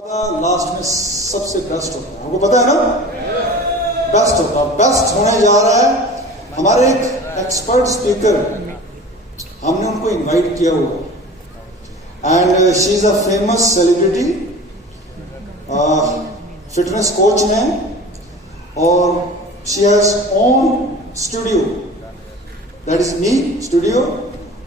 Last में सबसे best होता है, आपको पता है ना, बेस्ट होता है। बेस्ट होने जा रहा है हमारे एक एक्सपर्ट स्पीकर, हमने उनको इनवाइट किया हुआ and she is a famous celebrity, fitness coach है और she has own studio, that is me studio,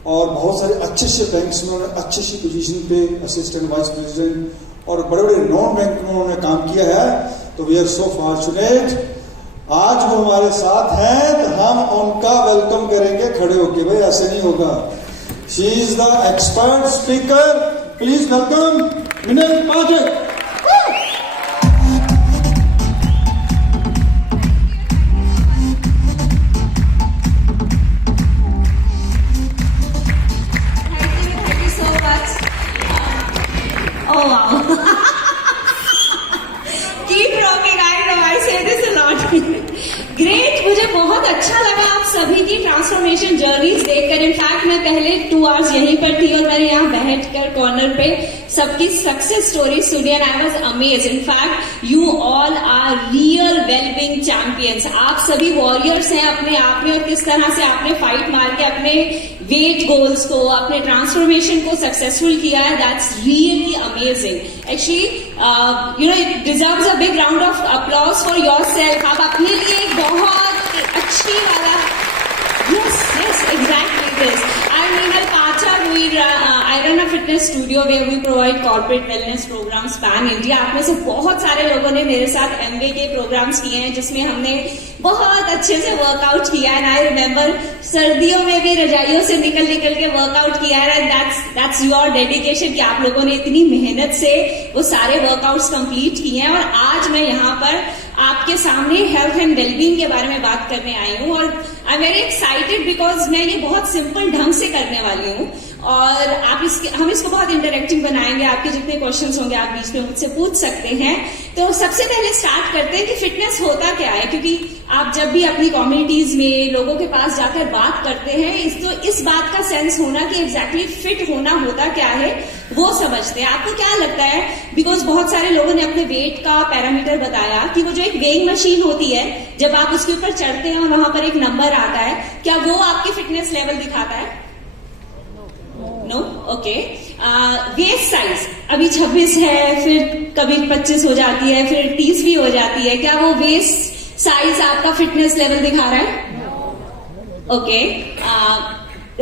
और बहुत सारे अच्छे अच्छे बैंक्स में उन्होंने अच्छी अच्छी पोजीशन पे असिस्टेंट वाइस प्रेसिडेंट और बड़े बड़े नॉन बैंक में उन्होंने काम किया है। तो वी आर सो फॉर्चुनेट, आज वो हमारे साथ हैं तो हम उनका वेलकम करेंगे खड़े होके, भाई ऐसे नहीं होगा। She is the expert speaker, please welcome Minal Pathak. Oh wow. Keep rocking, I know, I say this a lot. Great, मुझे बहुत अच्छा लगा आप सभी की ट्रांसफॉर्मेशन जर्नीज देखकर। इनफैक्ट मैं पहले 2 आवर्स यहीं पर थी और मैंने यहाँ बैठकर कॉर्नर पे सबकी सक्सेस स्टोरी सुनी and I was amazed. In fact you all are real wellbeing champions, आप सभी वॉरियर्स हैं अपने आप में, और किस तरह से आपने फाइट मार के अपने वेट गोल्स को, अपने ट्रांसफॉर्मेशन को सक्सेसफुल किया है। That's really amazing. Actually you know it deserves a big round of applause for yourself. आप अपने लिए एक बहुत अच्छी वाला yes exactly this. I'm Nehal Pacha. I run a fitness studio where we provide corporate wellness programs pan India. आप में से बहुत सारे लोगों ने मेरे साथ MBA के प्रोग्राम्स किए हैं जिसमें हमने बहुत अच्छे से वर्कआउट किया है। आई रिमेम्बर सर्दियों में भी रजाइयों से निकल के वर्कआउट किया है। दैट्स योर डेडिकेशन कि आप लोगों ने इतनी मेहनत से वो सारे वर्कआउट्स कंप्लीट किए हैं। और आज मैं यहाँ पर आपके सामने हेल्थ एंड वेलबींग के बारे में बात करने आई हूँ और I am very excited because मैं ये बहुत सिंपल ढंग से करने वाली हूँ और हम इसको बहुत इंटरेक्टिव बनाएंगे। आपके जितने क्वेश्चंस होंगे आप बीच में मुझसे पूछ सकते हैं। तो सबसे पहले स्टार्ट करते हैं कि फिटनेस होता क्या है, क्योंकि आप जब भी अपनी कम्युनिटीज में लोगों के पास जाकर बात करते हैं तो इस बात का सेंस होना कि एग्जैक्टली फिट होना होता क्या है वो समझते हैं। आपको क्या लगता है, बिकॉज बहुत सारे लोगों ने अपने वेट का पैरामीटर बताया कि वो जो एक वेइंग मशीन होती है जब आप उसके ऊपर चढ़ते हैं और वहां पर एक नंबर आता है, क्या वो आपकी फिटनेस लेवल दिखाता है? No, okay. वेस्ट साइज अभी 26 है, फिर कभी 25 हो जाती है, फिर 30 भी हो जाती है, क्या वो वेस्ट साइज आपका फिटनेस लेवल दिखा रहा है? ओके।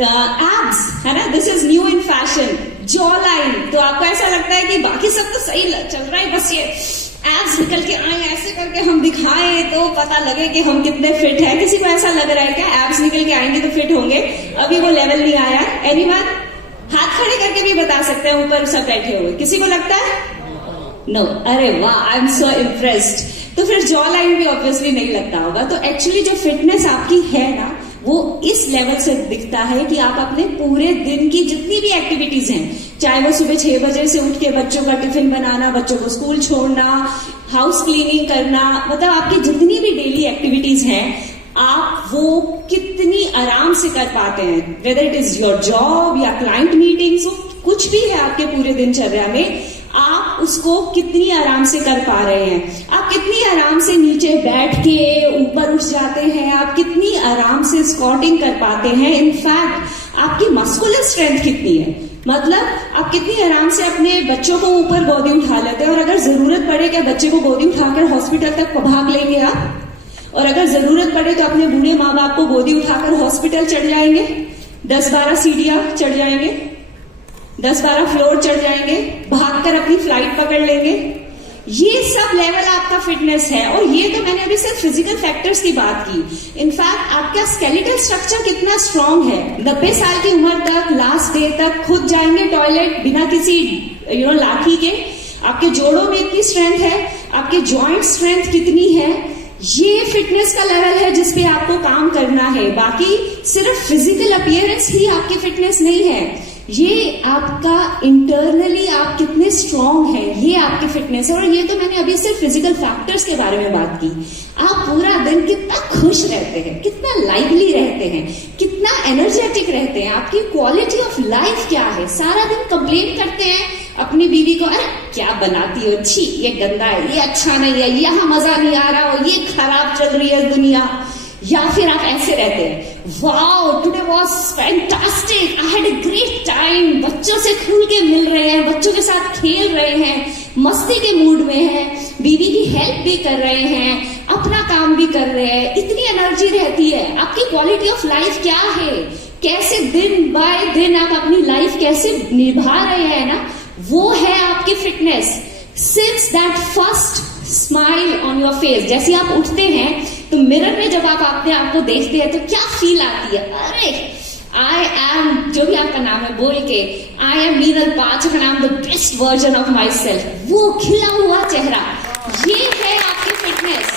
एब्स है ना, this is new in fashion. Jaw line, तो आपको ऐसा लगता है कि बाकी सब तो सही चल रहा है, बस ये एब्स निकल के आए, ऐसे करके हम दिखाएं तो पता लगे कि हम कितने फिट हैं। किसी को ऐसा लग रहा है क्या एब्स निकल के आएंगे तो फिट होंगे? अभी वो लेवल नहीं आया। एनीवन? हाथ खड़े करके भी बता सकते हैं, ऊपर सब बैठे हुए। किसी को लगता है? नो। अरे वाह, आई एम सो इम्प्रेस्ड। तो फिर जॉ लाइन भी ऑब्वियसली नहीं लगता होगा। तो एक्चुअली जो फिटनेस आपकी है ना, वो इस लेवल से दिखता है कि आप अपने पूरे दिन की जितनी भी एक्टिविटीज हैं, चाहे वो सुबह 6 बजे से उठ के बच्चों का टिफिन बनाना, बच्चों को स्कूल छोड़ना, हाउस क्लीनिंग करना, मतलब आपकी जितनी भी डेली एक्टिविटीज हैं आप वो कितनी आराम से कर पाते हैं। Whether it is your job या क्लाइंट मीटिंग्स, कुछ भी है आपके पूरे दिनचर्या में, आप उसको कितनी आराम से कर पा रहे हैं। आप कितनी आराम से नीचे बैठ के ऊपर उठ जाते हैं, आप कितनी आराम से स्क्वाटिंग कर पाते हैं। इनफैक्ट आपकी मस्कुलर स्ट्रेंथ कितनी है, मतलब आप कितनी आराम से अपने बच्चों को ऊपर गोदी उठा लेते हैं। और अगर जरूरत पड़े क्या बच्चे को गोदी उठाकर हॉस्पिटल तक भाग लेंगे आप? और अगर जरूरत पड़े तो अपने बूढ़े माँ बाप को गोदी उठाकर हॉस्पिटल चढ़ जाएंगे, 10-12 सीढ़ियां चढ़ जाएंगे, 10-12 फ्लोर चढ़ जाएंगे, भागकर अपनी फ्लाइट पकड़ लेंगे। ये सब लेवल आपका फिटनेस है। और ये तो मैंने अभी सिर्फ फिजिकल फैक्टर्स की बात की। इनफैक्ट आपका स्केलेटल स्ट्रक्चर कितना स्ट्रांग है। 90 साल की उम्र तक, लास्ट डे तक खुद जाएंगे टॉयलेट बिना किसी लाठी के। आपके जोड़ों में इतनी स्ट्रेंथ है, आपके जॉइंट स्ट्रेंथ कितनी है। ये फिटनेस का लेवल है जिसपे आपको काम करना है। बाकी सिर्फ फिजिकल अपीयरेंस ही आपकी फिटनेस नहीं है। ये आपका इंटरनली आप कितने स्ट्रांग हैं, ये आपकी फिटनेस है। और ये तो मैंने अभी सिर्फ फिजिकल फैक्टर्स के बारे में बात की। आप पूरा दिन कितना खुश रहते हैं, कितना लाइवली रहते हैं, कितना एनर्जेटिक रहते हैं, आपकी क्वालिटी ऑफ लाइफ क्या है। सारा दिन कंप्लेन करते हैं अपनी बीवी को, अरे क्या बनाती हो, छी ये गंदा है, ये अच्छा नहीं है, यहाँ मजा नहीं आ रहा हो, ये खराब चल रही है दुनिया। या फिर आप ऐसे रहते हैं, wow today was fantastic, I had a great time, बच्चों से खुल के मिल रहे हैं, बच्चों के साथ खेल रहे हैं, मस्ती के मूड में हैं, बीवी की हेल्प भी कर रहे हैं, अपना काम भी कर रहे हैं, इतनी एनर्जी रहती है। आपकी क्वालिटी ऑफ लाइफ क्या है, कैसे दिन बाय दिन आप अपनी लाइफ कैसे निभा रहे हैं ना, वो है आपकी fitness. Since that first smile on your face, जैसे आप उठते हैं तो मिरर में जब आप अपने आप को देखते हैं तो क्या फील आती है, अरे आई एम, जो भी आपका नाम है बोल के, I am Meenal Pathak and I am the best version of my self, वो खिला हुआ चेहरा, ये है आपकी फिटनेस।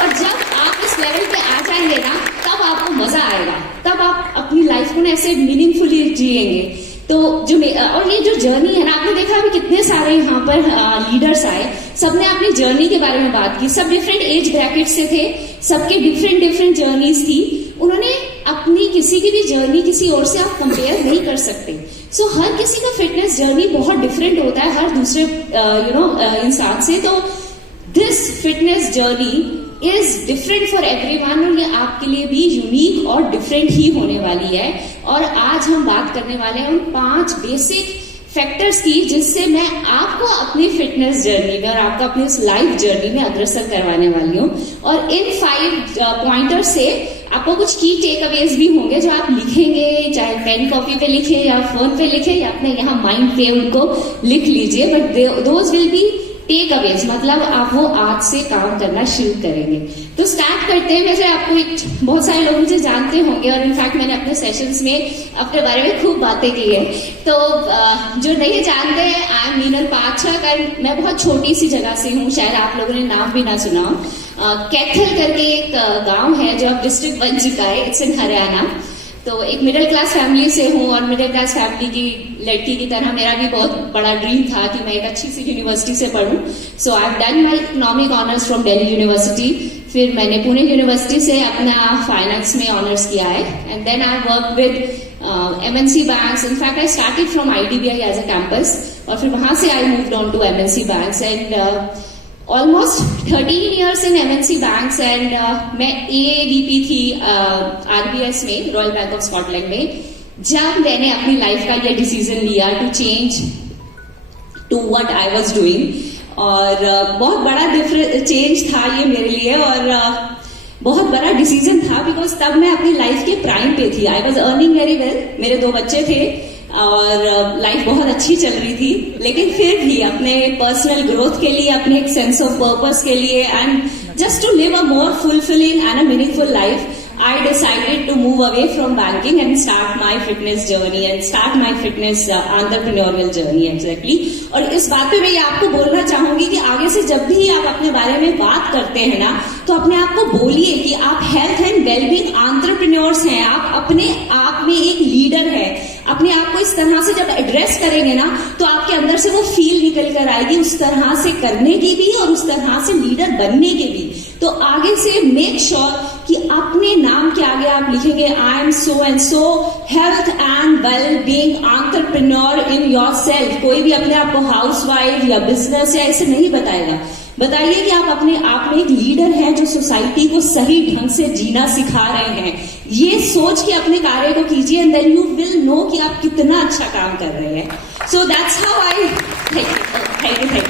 और जब आप इस लेवल पे आ जाएंगे ना, तब आपको मजा आएगा, तब आप अपनी लाइफ को ना ऐसे मीनिंगफुली जिएंगे। तो जो और ये जो जर्नी है ना, आपने देखा अभी कितने सारे यहाँ पर लीडर्स आए, सबने अपनी जर्नी के बारे में बात की, सब डिफरेंट एज ब्रैकेट से थे, सबके डिफरेंट जर्नीज थी। उन्होंने अपनी किसी की भी जर्नी किसी और से आप कंपेयर नहीं कर सकते। सो हर किसी का फिटनेस जर्नी बहुत डिफरेंट होता है हर दूसरे इंसान से। तो this fitness journey is different for everyone, और ये आपके लिए भी यूनिक और डिफरेंट ही होने वाली है। और आज हम बात करने वाले हैं उन 5 बेसिक फैक्टर्स की, जिससे मैं आपको अपनी फिटनेस जर्नी में और आपको अपनी इस लाइफ जर्नी में अग्रसर करवाने वाली हूँ। और इन 5 पॉइंटर्स से आपको कुछ की टेक अवेज भी होंगे जो आप लिखेंगे, चाहे पेन कॉपी पे लिखे या फोन पे लिखे या अपने यहाँ माइंड पे उनको लिख लीजिए। But those will be takeaways, मतलब आप वो आज से काम करना शुरू करेंगे। तो स्टार्ट करते हैं। वैसे आपको बहुत सारे लोग मुझे जानते होंगे और इनफैक्ट मैंने अपने सेशंस में अपने बारे में खूब बातें की है। तो जो नहीं जानते हैं, I am Meenal Pathak and मैं बहुत छोटी सी जगह से हूँ, शायद आप लोगों ने नाम भी ना सुना हो। कैथल करके एक गांव है जो अब डिस्ट्रिक्ट बन चुका है, इट्स इन हरियाणा। तो एक मिडिल क्लास फैमिली से हूँ और मिडिल क्लास फैमिली की लड़की की तरह मेरा भी बहुत बड़ा ड्रीम था कि मैं एक अच्छी सी यूनिवर्सिटी से पढूं। So I have done my economic honours from Delhi university. फिर मैंने पुणे यूनिवर्सिटी से अपना फाइनेंस में ऑनर्स किया है and then I work with MNC banks. In fact I started from IDBI as a campus और फिर वहां से I moved on to MNC banks and almost 13 years in MNC banks and मैं AVP थी RBS में, Royal Bank of Scotland में, जब मैंने अपनी लाइफ का ये डिसीजन लिया to change to what I was doing. और बहुत बड़ा चेंज था ये मेरे लिए और बहुत बड़ा डिसीजन था, बिकॉज तब मैं अपनी लाइफ के प्राइम पे थी। I was earning very well, मेरे 2 बच्चे थे और लाइफ बहुत अच्छी चल रही थी, लेकिन फिर भी अपने पर्सनल ग्रोथ के लिए, अपने एक सेंस ऑफ पर्पस के लिए and just to live a more fulfilling and a meaningful life, I decided to move away from banking and start my fitness journey and start my fitness entrepreneurial journey exactly। और इस बात पे मैं ये आपको बोलना चाहूंगी कि आगे से जब भी आप अपने बारे में बात करते हैं ना, तो अपने आप को बोलिए कि आप हेल्थ एंड वेलबींग एंटरप्रेन्योर्स हैं, आप अपने आप में एक लीडर है। अपने आप को इस तरह से जब एड्रेस करेंगे ना, तो आपके अंदर से वो फील निकल कर आएगी उस तरह से करने की भी और उस तरह से लीडर बनने के भी। तो आगे से मेक श्योर कि अपने नाम के आगे आप लिखेंगे I am so and so health and well being entrepreneur in your self. कोई भी अपने आप को हाउसवाइफ या बिजनेस या ऐसे नहीं बताएगा। बताइए कि आप अपने आप में एक लीडर हैं जो सोसाइटी को सही ढंग से जीना सिखा रहे हैं। ये सोच के अपने कार्य को कीजिए and then you will know कि आप कितना अच्छा काम कर रहे हैं। So that's how I thank you.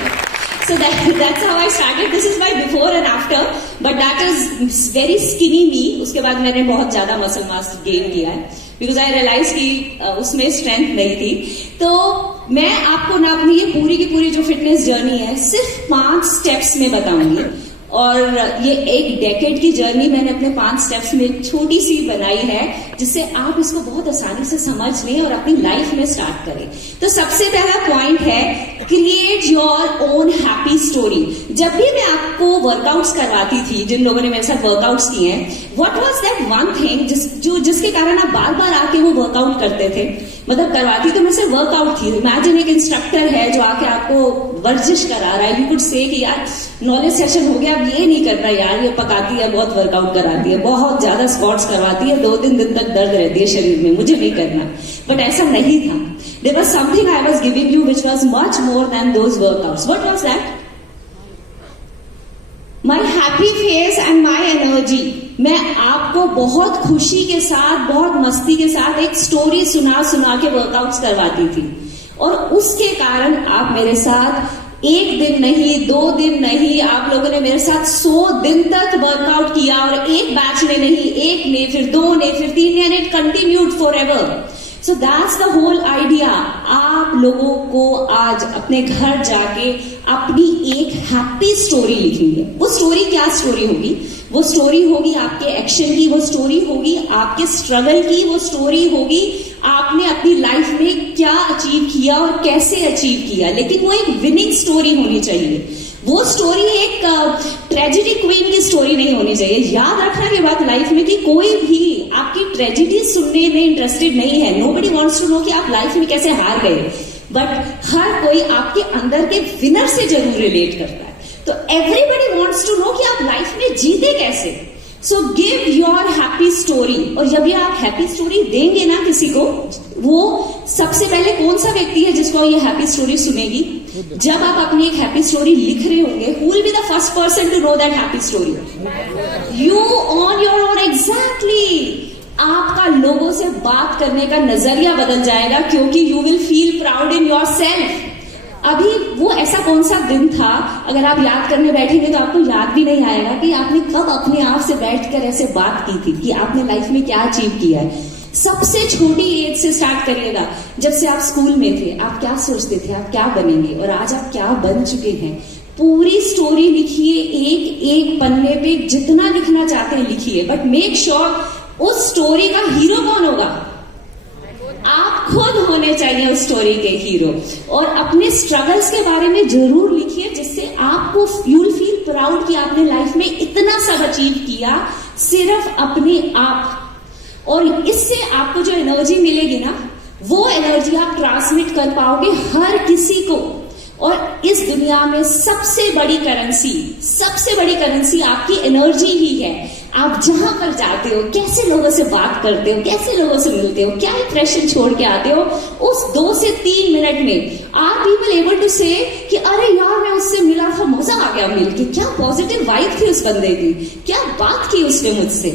So that's how I started. This is my before and after, but that is very skinny me. उसके बाद मैंने बहुत ज्यादा मसल मास गेन किया है because I realized कि उसमें स्ट्रेंथ नहीं थी। तो मैं आपको ना अपनी ये पूरी की पूरी जो फिटनेस जर्नी है सिर्फ 5 स्टेप्स में बताऊंगी और ये एक डेकेड की जर्नी मैंने अपने 5 स्टेप्स में छोटी सी बनाई है, जिससे आप इसको बहुत आसानी से समझ लें और अपनी लाइफ में स्टार्ट करें। तो सबसे पहला पॉइंट है create your own happy story. जब भी मैं आपको वर्कआउट्स करवाती थी, जिन लोगों ने मेरे साथ वर्कआउट्स किए हैं, what was that one thing जिसके कारण आप बार बार आके वो वर्कआउट करते थे? मतलब करवाती तो मैं से वर्कआउट थी। इमेजिन एक इंस्ट्रक्टर है जो आके आपको वर्जिश करा रहा है, यू कुड से कि यार नॉलेज सेशन हो गया, अब ये नहीं करना यार, ये पकाती है, बहुत वर्कआउट कराती है, बहुत ज्यादा स्क्वाट्स करवाती है, 2-3 दिन तक दर्द रहती है शरीर में, मुझे नहीं करना। बट ऐसा नहीं था। There was something I was giving you which was much more than those workouts. What was that? My happy face and my energy. मैं आपको बहुत खुशी के साथ, बहुत मस्ती के साथ एक स्टोरी सुना के वर्कआउट्स करवाती थी, और उसके कारण आप मेरे साथ 1 दिन नहीं, 2 दिन नहीं, आप लोगों ने मेरे साथ 100 दिन तक वर्कआउट किया, और एक बैच ने नहीं, 1 ने, फिर 2 ने, फिर 3 ने, and it continued forever. So that's the whole idea. आप लोगों को आज अपने घर जाके अपनी एक हैप्पी स्टोरी लिखेंगे। वो स्टोरी क्या स्टोरी होगी? वो स्टोरी होगी आपके एक्शन की, वो स्टोरी होगी आपके स्ट्रगल की, वो स्टोरी होगी आपने अपनी लाइफ में क्या अचीव किया और कैसे अचीव किया, लेकिन वो एक विनिंग स्टोरी होनी चाहिए। वो स्टोरी एक ट्रेजेडी क्वीन की स्टोरी नहीं होनी चाहिए। याद रखना ये बात लाइफ में कि कोई भी आपकी ट्रेजेडी सुनने में इंटरेस्टेड नहीं है। नोबडी वांट्स टू नो कि आप लाइफ में कैसे हार गए, बट हर कोई आपके अंदर के विनर से जरूर रिलेट करता है। तो एवरीबडी वांट्स टू नो कि आप लाइफ में जीते कैसे। So give your happy story. और जब ये आप हैप्पी स्टोरी देंगे ना किसी को, वो सबसे पहले कौन सा व्यक्ति है जिसको ये हैप्पी स्टोरी सुनेगी? जब आप अपनी एक हैप्पी स्टोरी लिख रहे होंगे, who will be the first person to know that happy story? You on your own. Exactly. आपका लोगों से बात करने का नजरिया बदल जाएगा, क्योंकि you will feel proud in your self. अभी वो ऐसा कौन सा दिन था, अगर आप याद करने बैठेंगे तो आपको याद भी नहीं आएगा कि आपने कब अपने आप से बैठकर ऐसे बात की थी, कि आपने लाइफ में क्या अचीव किया है। सबसे छोटी एज से स्टार्ट करिएगा। जब से आप स्कूल में थे, आप क्या सोचते थे आप क्या बनेंगे, और आज आप क्या बन चुके हैं। पूरी स्टोरी लिखिए, एक एक पन्ने पे जितना लिखना चाहते हैं लिखिए, बट मेक श्योर उस स्टोरी का हीरो कौन होगा? आप खुद होने चाहिए उस स्टोरी के हीरो। और अपने स्ट्रगल्स के बारे में जरूर लिखिए, जिससे आपको यू विल फील प्राउड कि आपने लाइफ में इतना सब अचीव किया सिर्फ अपने आप। और इससे आपको जो एनर्जी मिलेगी ना, वो एनर्जी आप ट्रांसमिट कर पाओगे हर किसी को। और इस दुनिया में सबसे बड़ी करेंसी आपकी एनर्जी ही है। आप जहां पर जाते हो, कैसे लोगों से बात करते हो, कैसे लोगों से मिलते हो, क्या इंप्रेशन छोड़ के आते हो, उस 2 से 3 मिनट में आर पीपल एबल टू से कि अरे यार मैं उससे मिला था, मजा आ गया मिलके, क्या पॉजिटिव वाइब थी उस बंदे की, क्या बात की उसने मुझसे।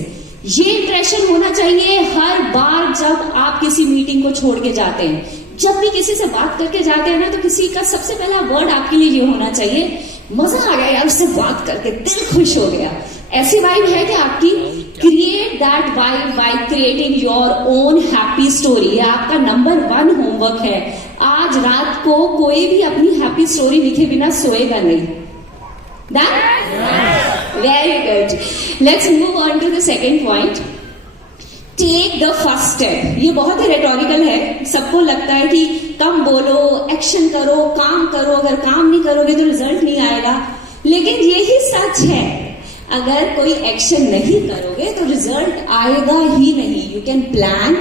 ये इंप्रेशन होना चाहिए हर बार जब आप किसी मीटिंग को छोड़ के जाते हैं। जब भी किसी से बात करके जाते हैं ना, तो किसी का सबसे पहला वर्ड आपके लिए ये होना चाहिए, मजा आ गया यार उससे बात करके, दिल खुश हो गया। ऐसी वाइब है कि आपकी? Create that vibe by creating your own happy story. ये आपका नंबर 1 होमवर्क है। आज रात को कोई भी अपनी हैप्पी स्टोरी लिखे बिना सोएगा नहीं। Very good. Let's move on to the second point. Take the first step. ये बहुत ही रेटोरिकल है। सबको लगता है कि कम बोलो, एक्शन करो, काम करो, अगर काम नहीं करोगे तो रिजल्ट नहीं आएगा। लेकिन यही सच है, अगर कोई एक्शन नहीं करोगे तो रिजल्ट आएगा ही नहीं। You can plan,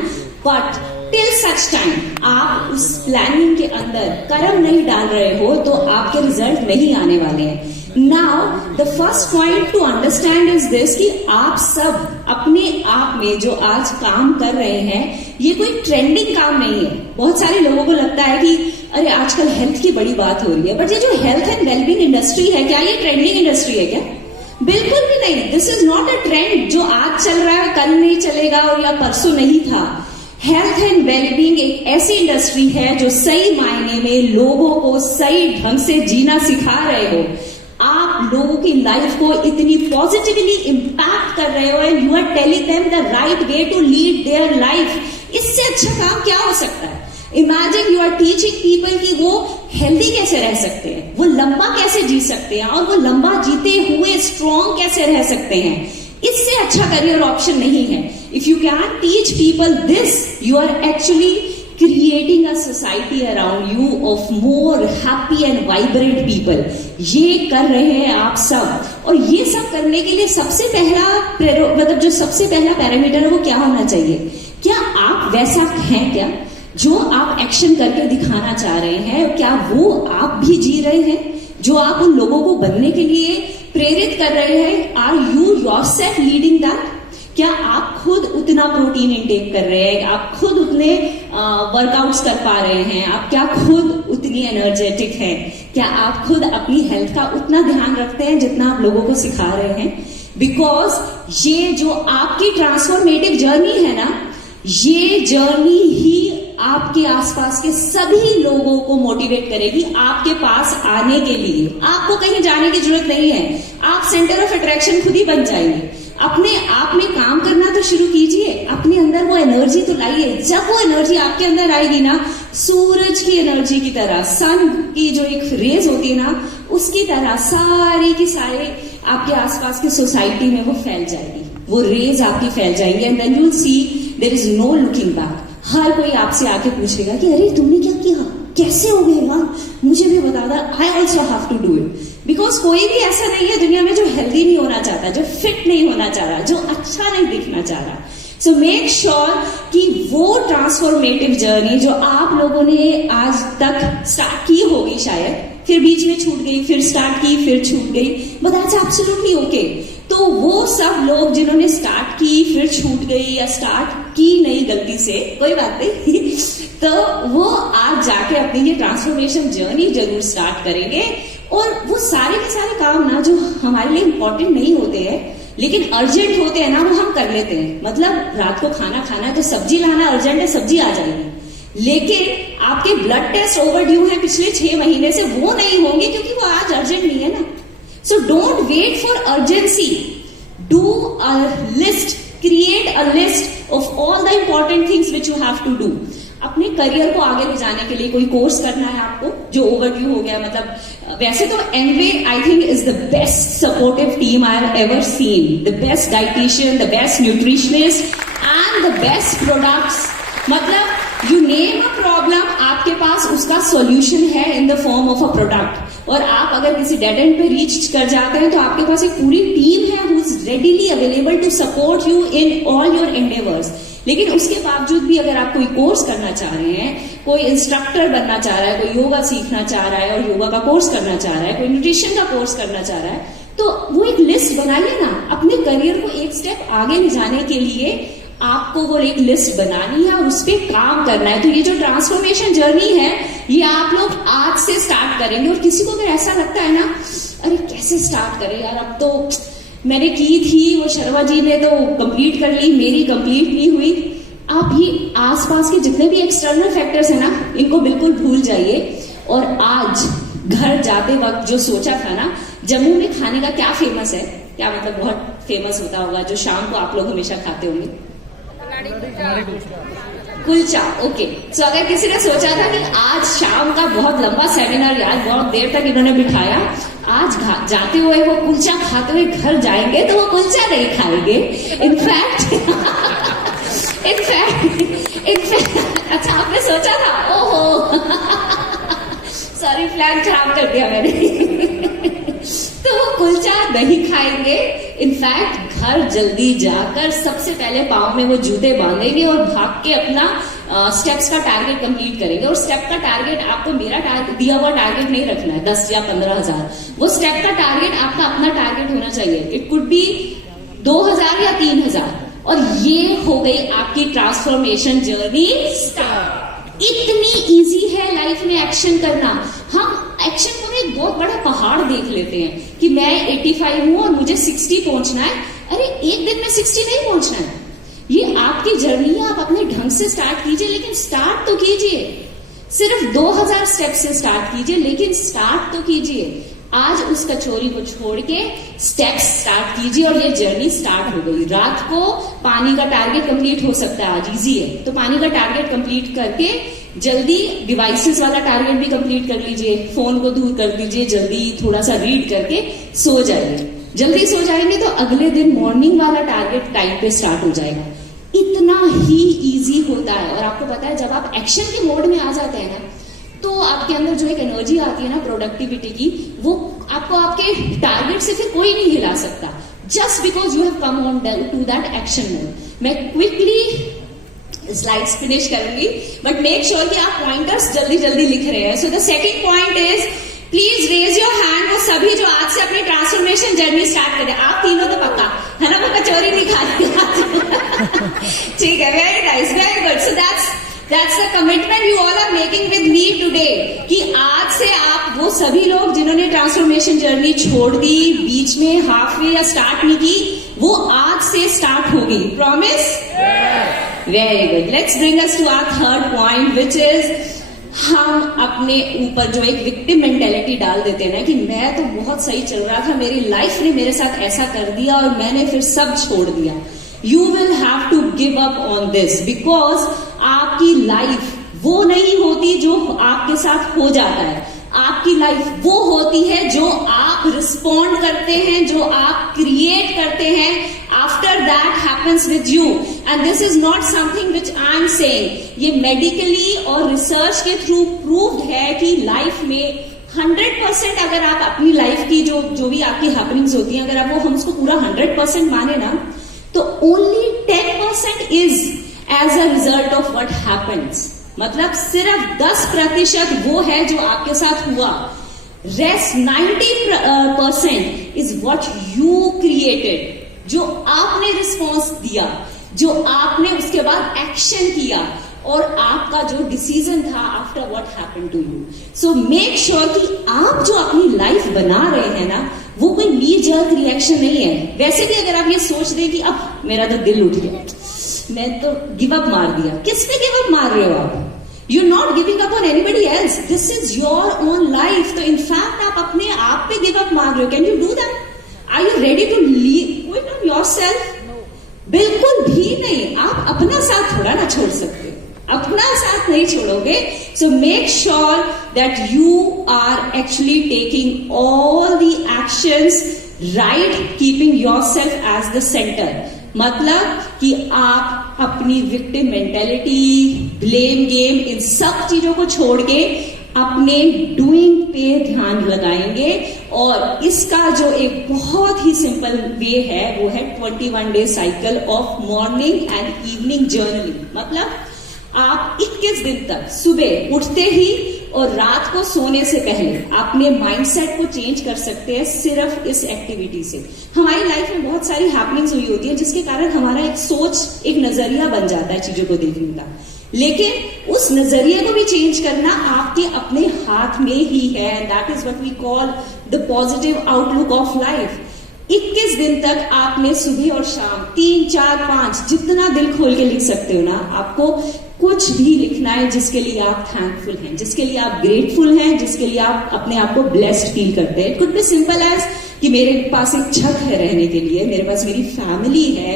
but till such time आप उस प्लानिंग के अंदर कर्म नहीं डाल रहे हो तो आपके रिजल्ट नहीं आने वाले हैं। Now the first point two understand is this कि आप सब अपने आप में जो आज काम कर रहे हैं, ये कोई ट्रेंडिंग काम नहीं है। बहुत सारे लोगों को लगता है कि अरे आजकल हेल्थ की बड़ी बात हो रही है, बट ये जो हेल्थ एंड वेलबींग इंडस्ट्री है, क्या ये ट्रेंडिंग इंडस्ट्री है क्या? बिल्कुल भी नहीं। This is not a trend जो आज चल रहा है कल नहीं चलेगा और या परसों नहीं था। हेल्थ एंड वेलबींग एक ऐसी इंडस्ट्री है जो सही मायने में लोगों को सही ढंग से जीना सिखा रहे हो। आप लोगों की लाइफ को इतनी पॉजिटिवली इंपैक्ट कर रहे हो and you are telling them the right way to lead their life. इससे अच्छा काम क्या हो सकता है? Imagine you are teaching people कि वो हेल्दी कैसे रह सकते हैं, वो लंबा कैसे जी सकते हैं, और वो लंबा जीते हुए स्ट्रॉन्ग कैसे रह सकते हैं। इससे अच्छा करियर ऑप्शन नहीं है। If you can teach people this, you are actually creating a society around you of more happy and vibrant people. ये कर रहे हैं आप सब, और ये सब करने के लिए सबसे पहला जो सबसे पहला पैरामीटर है वो क्या होना चाहिए? क्या आप वैसा हैं क्या जो आप एक्शन करके दिखाना चाह रहे हैं? क्या वो आप भी जी रहे हैं जो आप उन लोगों को बनने के लिए प्रेरित कर रहे हैं? Are you yourself leading that? क्या आप खुद उतना प्रोटीन इंटेक कर रहे हैं? आप खुद उतने वर्कआउट्स कर पा रहे हैं? आप क्या खुद उतनी एनर्जेटिक हैं? क्या आप खुद अपनी हेल्थ का उतना ध्यान रखते हैं जितना आप लोगों को सिखा रहे हैं? बिकॉज ये जो आपकी ट्रांसफॉर्मेटिव जर्नी है ना, ये जर्नी ही आपके आसपास के सभी लोगों को मोटिवेट करेगी आपके पास आने के लिए। आपको कहीं जाने की जरूरत नहीं है, आप सेंटर ऑफ अट्रैक्शन खुद ही बन जाएंगे। अपने आप में काम करना तो शुरू कीजिए, अपने अंदर वो एनर्जी तो लाइए। जब वो एनर्जी आपके अंदर आएगी ना, सूरज की एनर्जी की तरह, सन की जो एक रेज होती है ना, उसकी तरह सारी की सारे आपके आसपास की सोसाइटी में वो फैल जाएगी, वो रेज आपकी फैल जाएंगी। And then you will see there is no looking back. हर कोई आपसे आके पूछेगा कि अरे तुमने क्या किया, कैसे हो गए? हाँ, मुझे भी बता दो, I also have to do it. Because कोई भी ऐसा नहीं है दुनिया में जो हेल्दी नहीं होना चाहता, जो फिट नहीं होना चाह रहा, जो अच्छा नहीं दिखना चाह रहा। सो मेक श्योर कि वो ट्रांसफॉर्मेटिव जर्नी जो आप लोगों ने आज तक स्टार्ट की होगी, शायद फिर बीच में छूट गई, फिर स्टार्ट की, फिर छूट गई, बट दैट्स एब्सोल्युटली ओके। तो वो सब लोग जिन्होंने स्टार्ट की फिर छूट गई, या स्टार्ट की नहीं गलती से, कोई बात नहीं तो वो आज जाके अपनी ये ट्रांसफॉर्मेशन जर्नी जरूर स्टार्ट करेंगे। और वो सारे के सारे काम ना जो हमारे लिए इंपॉर्टेंट नहीं होते हैं लेकिन अर्जेंट होते हैं ना, वो हम कर लेते हैं। मतलब रात को खाना खाना है तो सब्जी लाना अर्जेंट है, सब्जी आ जाएगी। लेकिन आपके ब्लड टेस्ट ओवरड्यू है पिछले 6 महीने से, वो नहीं होंगे क्योंकि वो आज अर्जेंट नहीं है ना। So don't wait for urgency. Do a list, create a list of all the important things which you have to do. अपने करियर को आगे ले जाने के लिए कोई कोर्स करना है आपको जो ओवरड्यू हो गया। मतलब वैसे तो Amway I think is the best supportive team I have ever seen, the best dietitian, the best nutritionist and the best products. मतलब यू नेम अ प्रॉब्लम, आपके पास उसका सॉल्यूशन है in the form of a product. और आप अगर किसी dead and पे reach कर जाते हैं तो आपके पास एक पूरी टीम है who is readily available to support you in all your endeavours. लेकिन उसके बावजूद भी अगर आप कोई कोर्स करना चाह रहे हैं, कोई इंस्ट्रक्टर बनना चाह रहा है, कोई योगा सीखना चाह रहा है और योगा का कोर्स करना चाह रहा है, कोई न्यूट्रिशन का कोर्स करना चाह रहा है, तो वो एक लिस्ट बनाइए ना। अपने करियर को एक स्टेप आगे ले जाने के लिए आपको वो एक लिस्ट बनानी है और उस पर काम करना है। तो ये जो ट्रांसफॉर्मेशन जर्नी है ये आप लोग आज से स्टार्ट करेंगे। और किसी को अगर ऐसा लगता है ना, अरे कैसे स्टार्ट करें यार, अब तो मैंने की थी, वो शर्मा जी ने तो कंप्लीट कर ली, मेरी कंप्लीट नहीं हुई। आप ये आसपास के जितने भी एक्सटर्नल फैक्टर्स है ना, इनको बिल्कुल भूल जाइए। और आज घर जाते वक्त जो सोचा था ना, जम्मू में खाने का क्या फेमस है, क्या मतलब बहुत फेमस होता होगा जो शाम को आप लोग हमेशा खाते होंगे, कुलचा। ओके, तो अगर किसी ने सोचा था कि आज शाम का बहुत लंबा सेमिनार, यार बहुत देर तक इन्होंने बिठाया, आज जाते हुए वो कुलचा खाते हुए घर जाएंगे तो वो कुलचा नहीं खाएंगे। इनफैक्ट अच्छा आपने सोचा था, ओहो सॉरी प्लान खराब कर दिया मैंने तो वो कुलचा नहीं खाएंगे। इनफैक्ट घर जल्दी जाकर सबसे पहले पाँव में वो जूते बांधेंगे और भाग के अपना स्टेप्स का टारगेट कंप्लीट करेंगे। और स्टेप का टारगेट आपको मेरा दिया हुआ टारगेट नहीं रखना है 10 या 15,000, वो स्टेप का टारगेट आपका अपना टारगेट होना चाहिए। इट कुड बी 2,000 या 3,000। और ये हो गई आपकी ट्रांसफॉर्मेशन जर्नी स्टार्ट। इतनी इजी है लाइफ में एक्शन करना। हम एक्शन को एक बहुत बड़ा पहाड़ देख लेते हैं कि मैं 85 हूं और मुझे 60 पहुंचना है। अरे एक दिन में 60 नहीं पहुंचना है, ये आपकी जर्नी है। आप अपने ढंग से स्टार्ट कीजिए, लेकिन स्टार्ट तो कीजिए। सिर्फ 2,000 स्टेप से स्टार्ट कीजिए, लेकिन स्टार्ट तो कीजिए। आज उस कचौरी को छोड़ के स्टेप्स स्टार्ट कीजिए और ये जर्नी स्टार्ट हो गई। रात को पानी का टारगेट कंप्लीट हो सकता है, आज इजी है, तो पानी का टारगेट कंप्लीट करके जल्दी डिवाइसेस वाला टारगेट भी कंप्लीट कर लीजिए, फोन को दूर कर दीजिए, जल्दी थोड़ा सा रीड करके सो जाइए। जल्दी सो जाएंगे तो अगले दिन मॉर्निंग वाला टारगेट टाइम पे स्टार्ट हो जाएगा। इतना ही इजी होता है। और आपको पता है जब आप एक्शन के मोड में आ जाते हैं ना, तो आपके अंदर जो एक एनर्जी आती है ना प्रोडक्टिविटी की, वो आपको आपके टारगेट से फिर कोई नहीं हिला सकता, just because you have come on to that action mode. मैं क्विकली स्लाइड्स फिनिश करूंगी, बट मेक श्योर कि आप पॉइंटर्स जल्दी जल्दी लिख रहे हैं। So the second point is please raise your hand, वो सभी जो आज से अपनी ट्रांसफॉर्मेशन जर्नी स्टार्ट करें। आप तीनों तो पक्का है ना, वो कचौरी नहीं खाते। ठीक है, very nice, very good. So that's the commitment you all are making with me today, कि आज से आप वो सभी लोग जिन्होंने ट्रांसफॉर्मेशन जर्नी छोड़ दी, बीच में हाफ वे या स्टार्ट नहीं की, वो आज से स्टार्ट होगी। Promise? Very good. Let's bring us to our third point, which is हम अपने ऊपर जो एक विक्टिम मेंटेलिटी डाल देते हैं ना, कि मैं तो बहुत सही चल रहा था, मेरी लाइफ ने मेरे साथ ऐसा कर दिया और मैंने फिर सब छोड़ दिया। You will have to give up on this, because आपकी लाइफ वो नहीं होती जो आपके साथ हो जाता है। आपकी लाइफ वो होती है जो आप रिस्पॉन्ड करते हैं, जो आप क्रिएट करते हैं, after that happens with you. And this is not something which I am saying, ये मेडिकली और रिसर्च के थ्रू प्रूव्ड है कि लाइफ में 100% अगर आप अपनी लाइफ की जो भी आपकी हैपनिंग्स होती हैं, अगर आप वो हम उसको पूरा 100% माने ना, तो only 10% is as a result of what happens. मतलब सिर्फ 10% वो है जो आपके साथ हुआ, rest 90% is what you created, जो आपने रिस्पॉन्स दिया, जो आपने उसके बाद एक्शन किया, और आपका जो डिसीजन था after what happened to you. So make sure कि आप जो अपनी लाइफ बना रहे हैं ना, वो कोई नी जर्क रिएक्शन नहीं है। वैसे भी अगर आप ये सोच रहे कि अब मेरा तो दिल उठ गया, मैं तो गिव अप मार दिया, किस पे गिव अप मार रहे हो आप? You are not giving up on anybody else, this is your own life. तो इनफैक्ट आप अपने आप पे गिव अप मार रहे हो। Can you do that? Are you ready to quit on yourself? बिल्कुल भी नहीं। आप अपना साथ थोड़ा ना छोड़ सकते, अपना साथ नहीं छोड़ोगे। So make sure that you are actually taking all the actions right, keeping yourself as the centre. मतलब कि आप अपनी विक्टिम मेंटेलिटी, ब्लेम गेम, इन सब चीजों को छोड़ के अपने डूइंग पे ध्यान लगाएंगे। और इसका जो एक बहुत ही सिंपल वे है, वो है 21 day cycle of morning and evening journaling. मतलब आप 21 दिन तक सुबह उठते ही और रात को सोने से पहले अपने माइंडसेट को चेंज कर सकते हैं सिर्फ इस एक्टिविटी से। हमारी लाइफ में बहुत सारी हैपनिंग्स हुई होती है जिसके कारण हमारा एक सोच, एक नजरिया बन जाता है चीजों को देखने का, लेकिन उस नजरिए को भी चेंज करना आपके अपने हाथ में ही है। That is what we call the positive outlook of life. 21 दिन तक आपने सुबह और शाम 3, 4, 5 जितना दिल खोल के लिख सकते हो ना, आपको कुछ भी लिखना है जिसके लिए आप थैंकफुल हैं, जिसके लिए आप ग्रेटफुल हैं, जिसके लिए आप अपने आप को ब्लेस्ड फील करते हैं। It could be simple as कि मेरे पास एक छत है रहने के लिए, मेरे पास मेरी फैमिली है,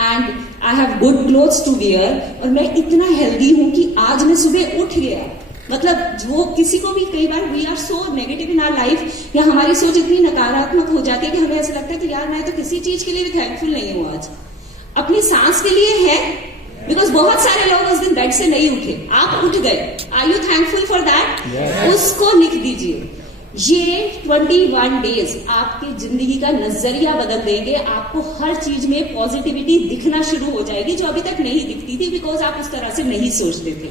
and I have good clothes to wear, और मैं इतना हेल्दी हूं कि आज मैं सुबह उठ गया। मतलब जो किसी को भी कई बार we are so negative in our life, या हमारी सोच इतनी नकारात्मक हो जाती है कि हमें ऐसा लगता है कि यार मैं तो किसी चीज के लिए भी थैंकफुल नहीं हूं आज। अपनी सांस के लिए है, बिकॉज बहुत सारे लोग उस दिन बेड से नहीं उठे, आप उठ गए। Are you thankful for that? उसको लिख दीजिए। ये 21 डेज आपकी जिंदगी का नजरिया बदल देंगे। आपको हर चीज में पॉजिटिविटी दिखना शुरू हो जाएगी जो अभी तक नहीं दिखती थी, बिकॉज आप उस तरह से नहीं सोचते थे।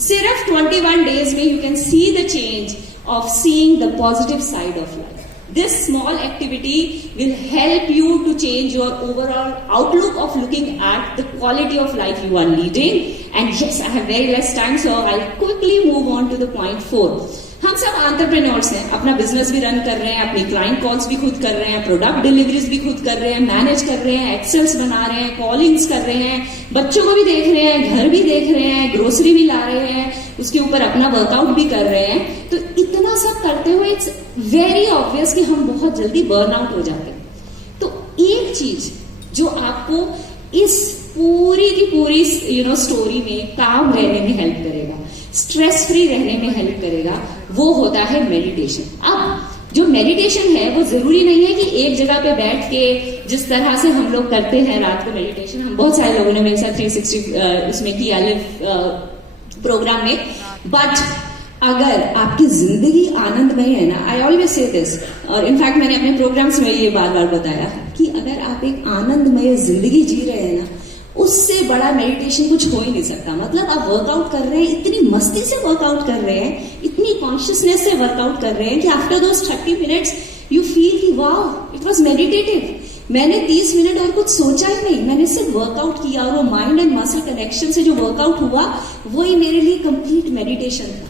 सिर्फ 21 डेज में you can see the change of seeing the positive side of life. This small activity will help you to change your overall outlook of looking at the quality of life you are leading. And yes, I have very less time, so I'll quickly move on to the point 4. हम सब entrepreneurs हैं, अपना business भी run कर रहे हैं, अपनी client calls भी खुद कर रहे हैं, प्रोडक्ट डिलीवरीज भी खुद कर रहे हैं, मैनेज कर रहे हैं, एक्सेल्स बना रहे हैं, कॉलिंग्स कर रहे हैं, बच्चों को भी देख रहे हैं, घर भी देख रहे हैं, ग्रोसरी भी ला रहे हैं, उसके ऊपर अपना वर्कआउट भी कर रहे हैं। तो इतना सब करते हुए इट्स वेरी ऑब्वियस कि हम बहुत जल्दी बर्न आउट हो जाते हैं। तो एक चीज जो आपको इस पूरी की पूरी स्टोरी में काम रहने में हेल्प करेगा, स्ट्रेस फ्री रहने में हेल्प करेगा, वो होता है मेडिटेशन। अब जो मेडिटेशन है वो जरूरी नहीं है कि एक जगह पे बैठ के जिस तरह से हम लोग करते हैं रात को मेडिटेशन, हम बहुत सारे लोगों ने मेरे साथ 360 उसमें किया प्रोग्राम में, बट अगर आपकी जिंदगी आनंदमय है ना, आई ऑलवेज से दिस, और इनफैक्ट मैंने अपने प्रोग्राम्स में ये बार बार बताया कि अगर आप एक आनंदमय जिंदगी जी रहे हैं ना, उससे बड़ा मेडिटेशन कुछ हो ही नहीं सकता। मतलब आप वर्कआउट कर रहे हैं, इतनी मस्ती से वर्कआउट कर रहे हैं, इतनी कॉन्शियसनेस से वर्कआउट कर रहे हैं कि after those 30 minutes you feel कि वाह इट वॉज मेडिटेटिव। मैंने 30 मिनट और कुछ सोचा ही नहीं, मैंने सिर्फ वर्कआउट किया और वो माइंड एंड मसल कनेक्शन से जो वर्कआउट हुआ वही मेरे लिए कंप्लीट मेडिटेशन था।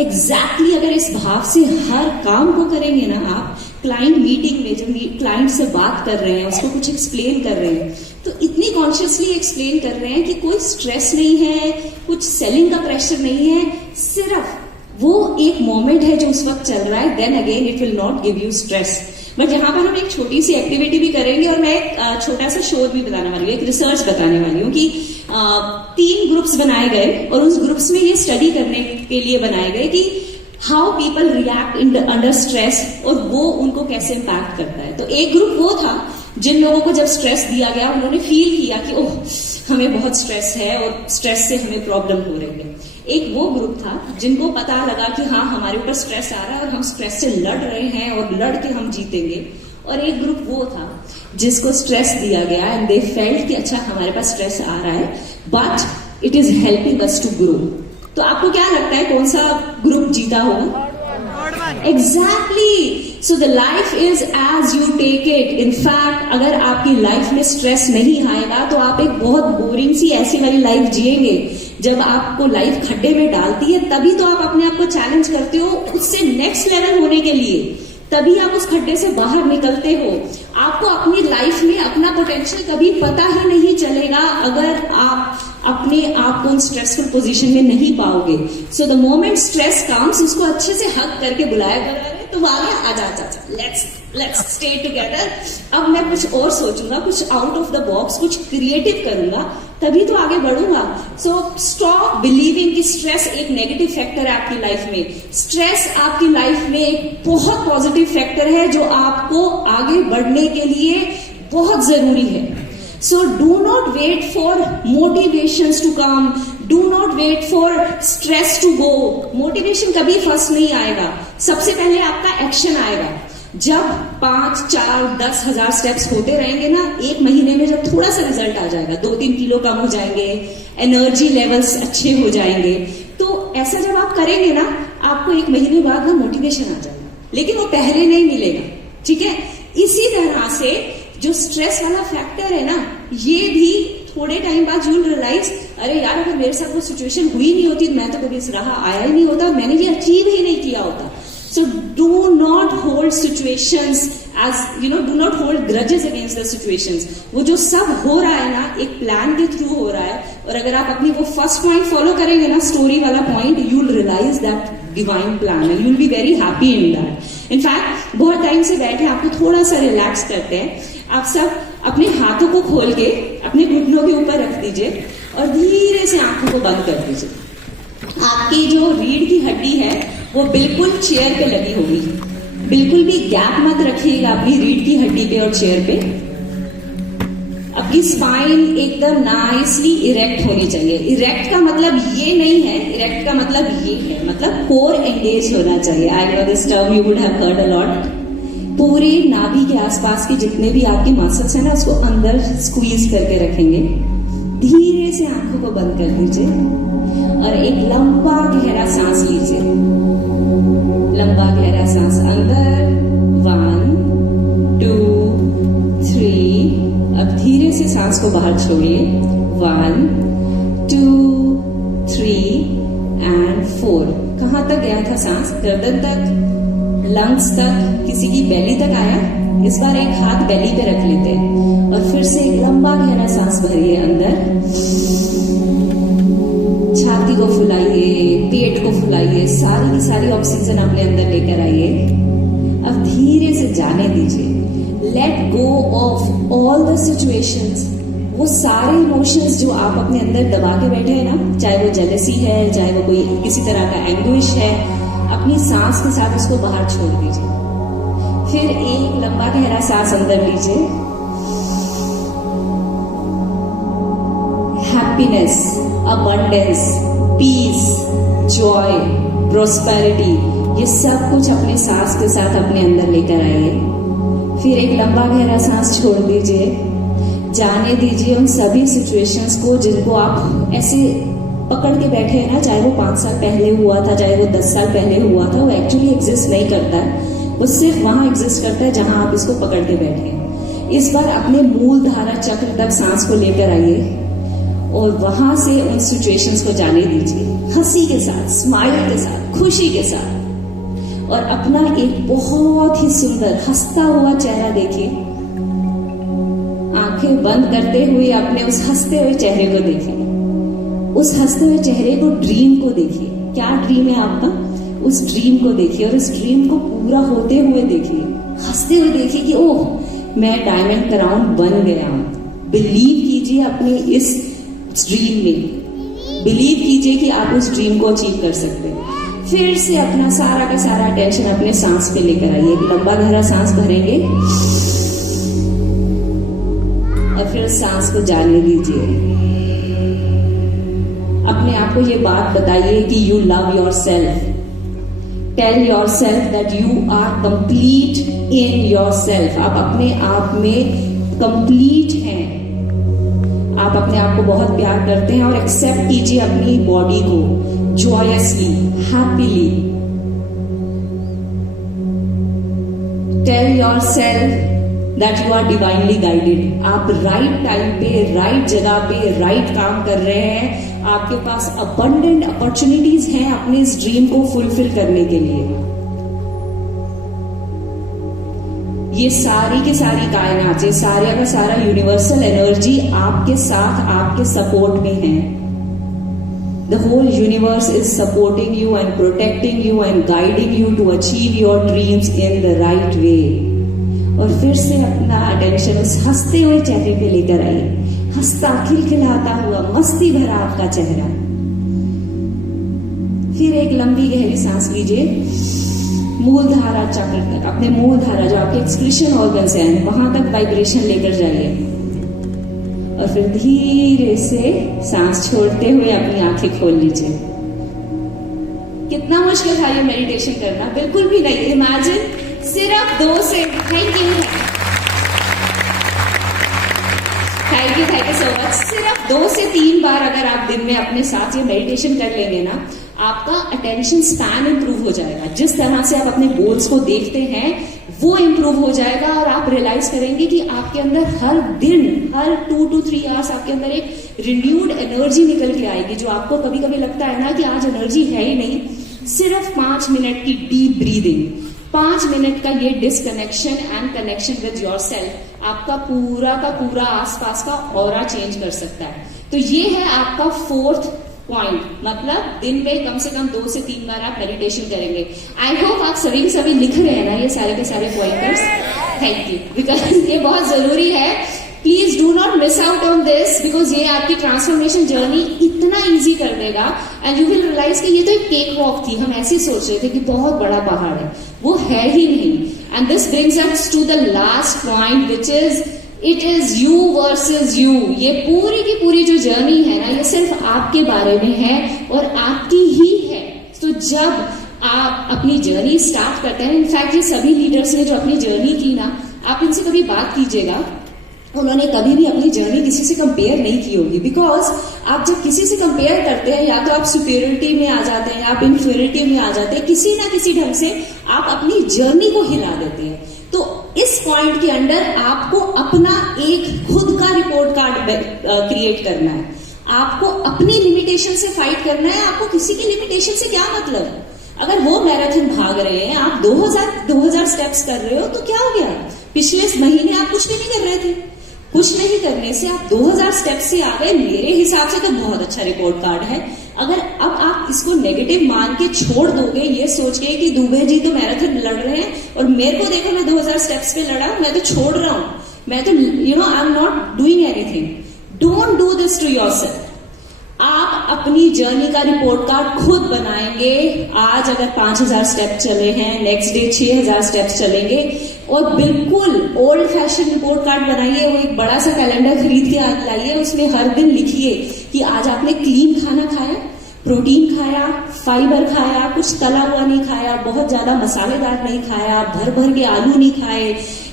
एग्जैक्टली अगर इस भाव से हर काम को करेंगे ना आप, क्लाइंट मीटिंग में जब क्लाइंट से बात कर रहे हैं, उसको कुछ एक्सप्लेन कर रहे हैं, तो इतनी कॉन्शियसली एक्सप्लेन कर रहे हैं कि कोई स्ट्रेस नहीं है, कुछ सेलिंग का प्रेशर नहीं है, सिर्फ वो एक मोमेंट है जो उस वक्त चल रहा है, then again it will not give you stress. But यहाँ पर हम एक छोटी सी एक्टिविटी भी करेंगे और मैं एक छोटा सा शोध भी बताने वाली हूँ, एक रिसर्च बताने वाली हूँ कि 3 ग्रुप्स बनाए गए और उस ग्रुप्स में ये स्टडी करने के लिए बनाए गए कि how people react under stress और वो उनको कैसे इम्पैक्ट करता है। तो एक ग्रुप वो था जिन लोगों को जब स्ट्रेस दिया गया उन्होंने फील किया कि ओह हमें बहुत स्ट्रेस है और स्ट्रेस से हमें प्रॉब्लम हो रही है। एक वो ग्रुप था जिनको पता लगा कि हाँ हमारे ऊपर स्ट्रेस आ रहा है और हम स्ट्रेस से लड़ रहे हैं और लड़ के हम जीतेंगे। और एक ग्रुप वो था जिसको स्ट्रेस दिया गया एंड दे फेल्ट कि अच्छा हमारे पास स्ट्रेस आ रहा है but it is helping us to grow. तो आपको क्या लगता है कौन सा ग्रुप जीता होगा? Exactly. So the life is as you take it. In fact अगर आपकी लाइफ में स्ट्रेस नहीं आएगा तो आप एक बहुत बोरिंग सी ऐसी वाली लाइफ जिएंगे। जब आपको लाइफ खड्डे में डालती है तभी तो आप अपने आप को चैलेंज करते हो उससे नेक्स्ट लेवल होने के लिए, तभी आप उस खड्डे से बाहर निकलते हो। आपको अपनी लाइफ में अपना पोटेंशियल कभी पता ही नहीं चलेगा अगर आप अपने आप को उन स्ट्रेसफुल पोजीशन में नहीं पाओगे। So the moment stress comes, उसको अच्छे से हग करके बुलाया तो वो आ गया, आजा लेट्स स्टे टुगेदर। अब मैं कुछ और सोचूंगा, कुछ आउट ऑफ द बॉक्स, कुछ क्रिएटिव करूंगा, तभी तो आगे बढ़ूंगा। सो स्टॉप बिलीविंग कि स्ट्रेस एक नेगेटिव फैक्टर है आपकी लाइफ में। स्ट्रेस आपकी लाइफ में एक बहुत पॉजिटिव फैक्टर है जो आपको आगे बढ़ने के लिए बहुत जरूरी है। So do not wait for motivations to come. Do not wait for stress to go. Motivation कभी फर्स्ट नहीं आएगा, सबसे पहले आपका एक्शन आएगा। जब 5, 4, 10 हजार स्टेप्स होते रहेंगे ना, एक महीने में जब थोड़ा सा रिजल्ट आ जाएगा, 2-3 किलो कम हो जाएंगे, एनर्जी लेवल्स अच्छे हो जाएंगे, तो ऐसा जब आप करेंगे ना आपको एक महीने बाद ना मोटिवेशन आ जाएगा, लेकिन वो पहले नहीं मिलेगा। ठीक है, इसी तरह से जो स्ट्रेस वाला फैक्टर है ना, ये भी थोड़े टाइम बाद यूल रियलाइज, अरे यार अगर मेरे साथ वो सिचुएशन हुई नहीं होती तो मैं तो कभी इस राह आया ही नहीं होता, मैंने ये अचीव ही नहीं किया होता। So do not hold situations as do not hold grudges against the situations. वो जो सब हो रहा है ना एक प्लान के थ्रू हो रहा है, और अगर आप अपनी वो फर्स्ट पॉइंट फॉलो करेंगे ना, स्टोरी वाला point, you will realise that divine plan है, you will be very happy in that. In fact बहुत टाइम से बैठे आपको थोड़ा सा रिलैक्स करते हैं, आप सब अपने हाथों को खोल के अपने घुटनों के ऊपर रख दीजिए और धीरे से आंखों को बंद कर दीजिए। आपकी जो रीढ़ की हड्डी है वो बिल्कुल चेयर पे लगी होगी, बिल्कुल भी गैप मत रखिएगा अपनी रीढ़ की हड्डी पे और चेयर पे। आपकी स्पाइन एकदम नाइसली इरेक्ट होनी चाहिए। इरेक्ट का मतलब ये नहीं है, इरेक्ट का मतलब ये है, मतलब कोर एंगेज होना चाहिए। I know this term you would have heard a lot. पूरे नाभि के आसपास के जितने भी आपके मसल्स हैं ना, उसको अंदर स्क्वीज करके रखेंगे। धीरे से आंखों को बंद कर दीजिए और एक लंबा गहरा सांस लीजिए। लंबा गहरा सांस अंदर, 1, 2, 3। अब धीरे से सांस को बाहर छोड़िए, 1, 2, 3 एंड 4। कहाँ तक गया था सांस? गर्दन तक, लंग्स तक, किसी की बेली तक आया। इस बार एक हाथ बेली पे रख लेते हैं और फिर से एक लंबा गहरा सांस भरिए अंदर। छाती को फुलाइए, पेट को फुलाइए, सारी की सारी ऑक्सीजन अपने अंदर लेकर आइए। अब धीरे से जाने दीजिए। Let go of all the situations. वो सारे इमोशंस जो आप अपने अंदर दबा के बैठे हैं ना, चाहे वो जेलसी है, चाहे वो कोई किसी तरह का एंग्विश है, अपनी सांस के साथ उसको बाहर छोड़ दीजिए। फिर एक लंबा गहरा सांस अंदर लीजिए। Happiness, abundance, peace, joy, prosperity, ये सब कुछ अपने सांस के साथ अपने अंदर लेकर आइए। फिर एक लंबा गहरा सांस छोड़ दीजिए। जाने दीजिए उन सभी सिचुएशंस को जिनको आप ऐसे पकड़ के बैठे हैं ना, चाहे वो 5 साल पहले हुआ था, चाहे वो 10 साल पहले हुआ था, वो एक्चुअली एग्जिस्ट नहीं करता है। वो सिर्फ वहां एग्जिस्ट करता है जहां आप इसको पकड़ के बैठे हैं। इस बार अपने मूल धारा चक्र तक सांस को लेकर आइए और वहां से उन सिचुएशंस को जाने दीजिए, हंसी के साथ, स्माइल के साथ, खुशी के साथ। और अपना एक बहुत ही सुंदर हंसता हुआ चेहरा देखिए। आंखें बंद करते हुए अपने उस हंसते हुए चेहरे को देखिए। उस हंसते हुए चेहरे को, ड्रीम को देखिए। क्या ड्रीम है आपका? उस ड्रीम को देखिए और उस ड्रीम को पूरा होते हुए देखिए। हंसते हुए देखिए कि ओह, मैं डायमंड क्राउन बन गया हूं। बिलीव कीजिए अपने इस ड्रीम में। बिलीव कीजिए कि आप उस ड्रीम को अचीव कर सकते हैं। फिर से अपना सारा का सारा अटेंशन अपने सांस पे लेकर आइए। एक लंबा गहरा सांस भरेंगे और फिर सांस को जाने दीजिए। अपने आप को ये बात बताइए कि you love yourself. Tell yourself that you are complete in yourself. आप अपने आप में कंप्लीट हैं। आप अपने आप को बहुत प्यार करते हैं और एक्सेप्ट कीजिए अपनी बॉडी को joyously, happily. Tell yourself that you are divinely guided. आप राइट टाइम पे, राइट जगह पे, राइट काम कर रहे हैं। आपके पास अबंडेंट अपॉर्चुनिटीज हैं अपने इस ड्रीम को फुलफिल करने के लिए। ये सारी की सारी कायनात, ये सारे का सारा यूनिवर्सल एनर्जी आपके साथ, आपके सपोर्ट में है। The whole universe is supporting you and protecting you and guiding you to achieve your dreams in the right way. और फिर से अपना अटेंशन उस हंसते हुए चेहरे पे लेकर आइए। हंसता, खिलखिलाता हुआ, मस्ती भरा आपका चेहरा। फिर एक लंबी गहरी सांस लीजिए। मूलधारा चक्र तक, अपने मूलधारा जो आपके एक्सक्रीशन ऑर्गन्स हैं, वहां तक वाइब्रेशन लेकर जाइए। और फिर धीरे से सांस छोड़ते हुए अपनी आंखें खोल लीजिए। कितना मुश्किल था ये मेडिटेशन करना? बिल्कुल भी नहीं। इमेजिन सिर्फ 2 से, थैंक यू सो मच, सिर्फ 2 से 3 बार अगर आप दिन में अपने साथ ये मेडिटेशन कर लेंगे ना, आपका अटेंशन स्पैन इंप्रूव हो जाएगा। जिस तरह से आप अपने गोल्स को देखते हैं वो इंप्रूव हो जाएगा और आप रियलाइज करेंगे कि आपके अंदर हर दिन, हर 2 to 3 आवर्स आपके अंदर एक रिन्यूड एनर्जी निकल के आएगी। जो आपको कभी कभी लगता है ना कि आज एनर्जी है ही नहीं, सिर्फ 5 मिनट की डीप ब्रीदिंग, 5 मिनट का ये disconnection and connection with your self आपका पूरा का पूरा आसपास का ऑरा चेंज कर सकता है। तो ये है आपका 4th पॉइंट, मतलब दिन में कम से कम 2 से 3 बार आप मेडिटेशन करेंगे। आई होप आप सभी लिख रहे हैं ना ये सारे के सारे पॉइंटर्स। थैंक यू, बिकॉज ये बहुत जरूरी है। Please do not miss out on this, because ये आपकी ट्रांसफॉर्मेशन जर्नी इतना इजी कर देगा एंड यू विल रियलाइज कि ये तो एक केक वॉक थी। हम ऐसे सोच रहे थे कि बहुत बड़ा पहाड़ है, वो है ही नहीं। And this brings us to the last point which is it is you versus you. ये पूरी की पूरी जो जर्नी है ना, ये सिर्फ आपके बारे में है और आपकी ही है। तो जब आप अपनी जर्नी स्टार्ट करते हैं, इनफैक्ट ये सभी लीडर्स ने जो अपनी जर्नी की ना, आप इनसे कभी बात कीजिएगा, उन्होंने कभी भी अपनी जर्नी किसी से कंपेयर नहीं की होगी। बिकॉज आप जब किसी से कंपेयर करते हैं, या तो आप सुपेरियरिटी में आ जाते हैं, आप इंफीरियरिटी में आ जाते हैं, किसी ना किसी ढंग से आप अपनी जर्नी को हिला देते हैं। तो इस पॉइंट के अंदर आपको अपना एक खुद का रिपोर्ट कार्ड क्रिएट करना है। आपको अपनी लिमिटेशन से फाइट करना है। आपको किसी की लिमिटेशन से क्या मतलब? अगर वो मैराथन भाग रहे हैं, आप 2000 स्टेप्स कर रहे हो, तो क्या हो गया? पिछले महीने आप कुछ भी नहीं कर रहे थे। कुछ नहीं करने से आप 2000 स्टेप्स से आ गए। मेरे हिसाब से तो बहुत अच्छा रिपोर्ट कार्ड है। अगर अब आप इसको नेगेटिव मान के छोड़ दोगे, ये सोच के कि दुबे जी तो मैराथन लड़ रहे हैं और मेरे को देखो मैं 2000 स्टेप्स पे लड़ा, मैं तो छोड़ रहा हूं, मैं तो I am not doing anything. Don't do this to yourself. आप आप अपनी जर्नी का रिपोर्ट कार्ड खुद बनाएंगे। आज अगर 5000 स्टेप चले हैं, नेक्स्ट डे 6000 स्टेप्स चलेंगे, और बिल्कुल ओल्ड फैशन रिपोर्ट कार्ड बनाइए। वो एक बड़ा सा कैलेंडर खरीद के लाइए, उसमें हर दिन लिखिए कि आज आपने क्लीन खाना खाया, प्रोटीन खाया, फाइबर खाया, कुछ तला हुआ नहीं खाया, बहुत ज्यादा मसालेदार नहीं खाया, भर भर के आलू नहीं खाए,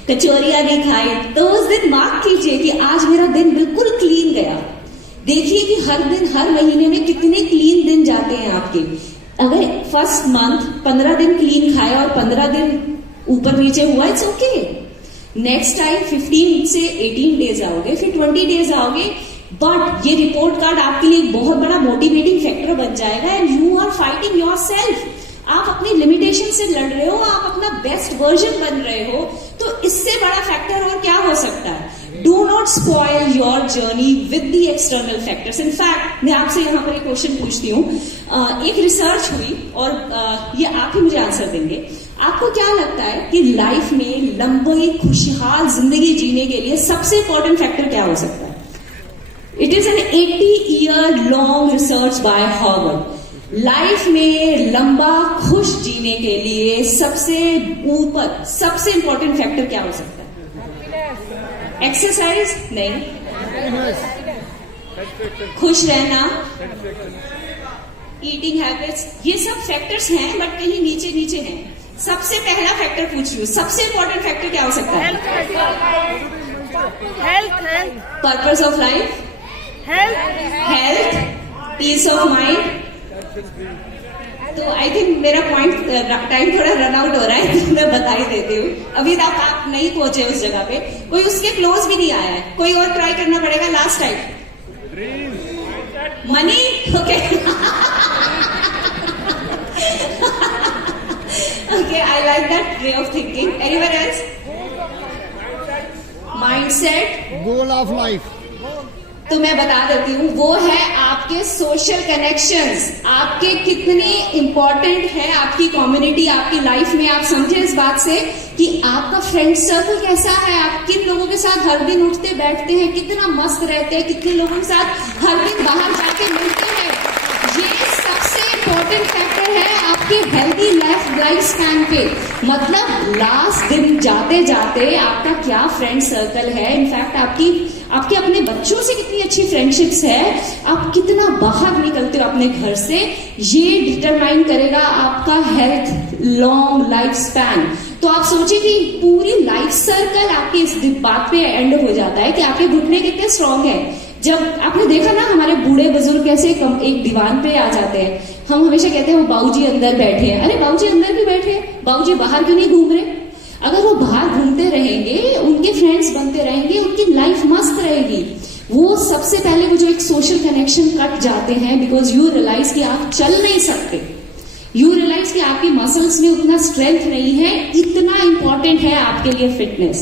कचौरियां नहीं खाई। तो उस दिन मार्क कीजिए कि आज मेरा दिन बिल्कुल क्लीन गया। देखिए कि हर दिन, हर महीने में कितने क्लीन दिन जाते हैं आपके। अगर फर्स्ट मंथ 15 दिन क्लीन खाया और 15 दिन ऊपर नीचे हुआ, इट्स ओके। नेक्स्ट टाइम 15 से 18 डेज आओगे, फिर 20 डेज आओगे, बट ये रिपोर्ट कार्ड आपके लिए एक बहुत बड़ा मोटिवेटिंग फैक्टर बन जाएगा। And you are fighting yourself. आप अपनी लिमिटेशन से लड़ रहे हो, आप अपना बेस्ट वर्जन बन रहे हो। तो इससे बड़ा फैक्टर और क्या हो सकता है? Do not spoil your journey with the external factors. In fact मैं आपसे यहाँ पर एक क्वेश्चन पूछती हूँ। एक रिसर्च हुई और ये आप ही मुझे आंसर देंगे। आपको क्या लगता है कि लाइफ में लंबी खुशहाल जिंदगी जीने के लिए सबसे इंपॉर्टेंट फैक्टर क्या हो सकता है? It is an 80-year long research by Harvard. Life में लंबा खुश जीने के लिए सबसे ऊपर, सबसे इंपॉर्टेंट फैक्टर क्या हो सकता है? एक्सरसाइज नहीं, खुश रहना, ईटिंग हैबिट्स, ये सब फैक्टर्स हैं बट कहीं नीचे नीचे हैं। सबसे पहला फैक्टर पूछ रही हूँ, सबसे इंपॉर्टेंट फैक्टर क्या हो सकता है? Health, purpose of life, health, peace of mind. तो आई थिंक मेरा पॉइंट, टाइम थोड़ा रन आउट हो रहा है, तो मैं बता ही देती हूँ। अभी तक आप नहीं pहुंचे उस जगह पे, कोई उसके क्लोज भी नहीं आया है, कोई और ट्राई करना पड़ेगा last time. Money, okay okay, I like that way of thinking. Anyone else? Mindset, goal of life. तो मैं बता देती हूँ, वो है आपके सोशल कनेक्शंस। आपके कितने इंपॉर्टेंट है आपकी कम्युनिटी आपकी लाइफ में। आप समझे इस बात से कि आपका फ्रेंड सर्कल कैसा है, आप किन लोगों के साथ हर दिन उठते बैठते हैं, कितना मस्त रहते हैं, कितने लोगों के साथ हर दिन बाहर जाके मिलते हैं। ये सबसे इंपॉर्टेंट फैक्टर है आपके हेल्दी लाइफ स्पैन पे। मतलब लास्ट दिन जाते जाते आपका क्या फ्रेंड सर्कल है, इनफैक्ट आपके अपने बच्चों से कितनी अच्छी फ्रेंडशिप्स है, आप कितना बाहर निकलते हो अपने घर से, ये डिटरमाइन करेगा आपका हेल्थ लॉन्ग लाइफ स्पैन। तो आप सोचिए कि पूरी लाइफ सर्कल आपकी इस बात पे एंड हो जाता है कि आपके घुटने कितने स्ट्रांग है। जब आपने देखा ना हमारे बूढ़े बुजुर्ग कैसे एक दीवान पे आ जाते हैं, हम हमेशा कहते हैं वो बाबूजी अंदर बैठे हैं। अरे बाबूजी अंदर भी बैठे हैं, बाबूजी बाहर क्यों नहीं घूम रहे? अगर वो बाहर घूमते रहेंगे, उनके फ्रेंड्स बनते रहेंगे, उनकी लाइफ मस्त रहेगी। वो सबसे पहले वो जो एक सोशल कनेक्शन कट जाते हैं, बिकॉज यू रियलाइज कि आप चल नहीं सकते, यू रियलाइज कि आपकी मसल्स में उतना स्ट्रेंथ नहीं है। इतना इंपॉर्टेंट है आपके लिए फिटनेस।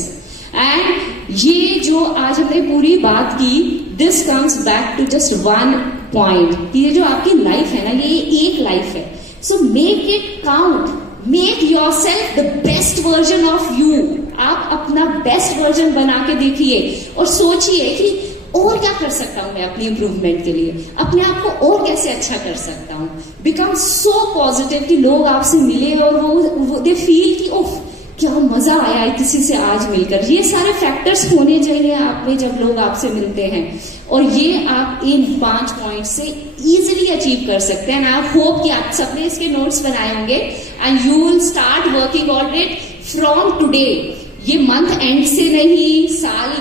एंड ये जो आज हमने पूरी बात की, this comes back to just one point कि ये जो आपकी लाइफ है ना, ये एक लाइफ है। So make it count, make your self the best version of you. आप अपना बेस्ट वर्जन बना के देखिए और सोचिए कि और क्या कर सकता हूं मैं अपनी इंप्रूवमेंट के लिए, अपने आप को और कैसे अच्छा कर सकता हूं। बिकम सो पॉजिटिव कि लोग आपसे मिले और वो दे फील कि ओह क्या मजा आया है किसी से आज मिलकर। ये सारे फैक्टर्स होने चाहिए आप में जब लोग आपसे मिलते हैं, और ये आप इन 5 पॉइंट से इजीली अचीव कर सकते हैं। आई होप कि आप सबने इसके नोट्स बनाए होंगे and you will start working on it from today. ये मंथ एंड से नहीं,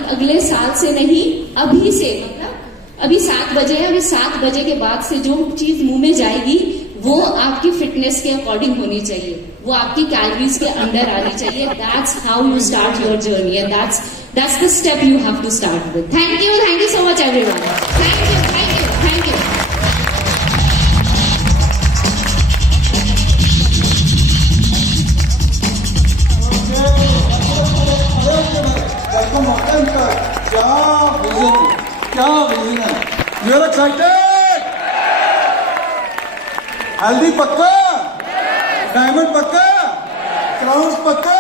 अगले साल से नहीं, अभी से। मतलब अभी 7 बजे है, अभी 7 बजे के बाद से जो चीज मुंह में जाएगी वो आपकी फिटनेस के अकॉर्डिंग होनी चाहिए, वो आपकी कैलोरीज के अंदर आनी चाहिए। That's how you start your journey and that's the step you have to start with. Thank you so much everyone. Thank you. क्या विजन है। You are excited? हेल्दी पक्का, डायमंड पक्का, क्राउन पक्का।